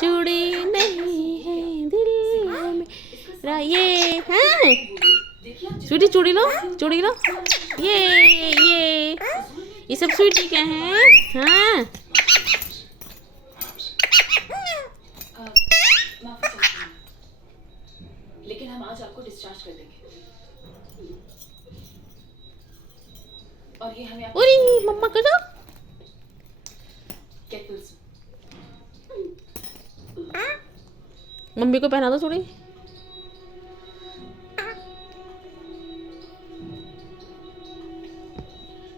चूड़ी नहीं है दिल मेरा ये हाँ स्वीटी चूड़ी लो ये सब स्वीटी क्या है हाँ लेकिन हम आज आपको डिस्चार्ज कर देंगे और ये हमें अरे मम्मा करो मम्मी को पहना दो थोड़ी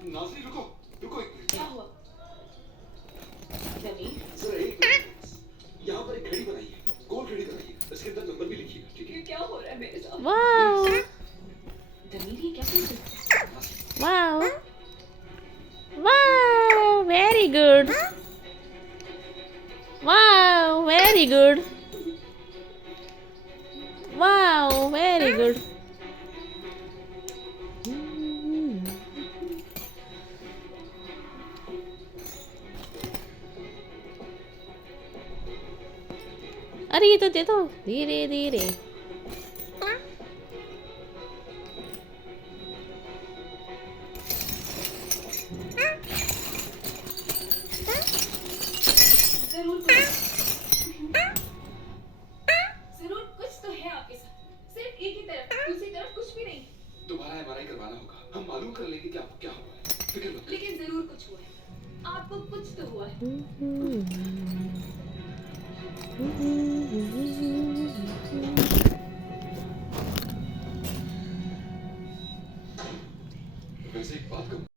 नाज़रीन रुको एक मिनट। क्या हुआ यहाँ पर एक घड़ी बनाई है, गोल घड़ी बनाई है, इसके अंदर नंबर भी लिखिएगा, ठीक है? क्या हो रहा है मेरे साथ वाओ ये क्या wow wow very good wow very good wow very good अरे ये तो दे दो धीरे धीरे जरूर कुछ तो है आपके साथ सिर्फ एक ही तरफ दूसरी तरफ कुछ भी नहीं दोबारा एमआरआई करवाना होगा, हम मालूम कर लेंगे कि आपको क्या हुआ है, फिक्र मत लेकिन जरूर कुछ हुआ है आपको कुछ तो हुआ है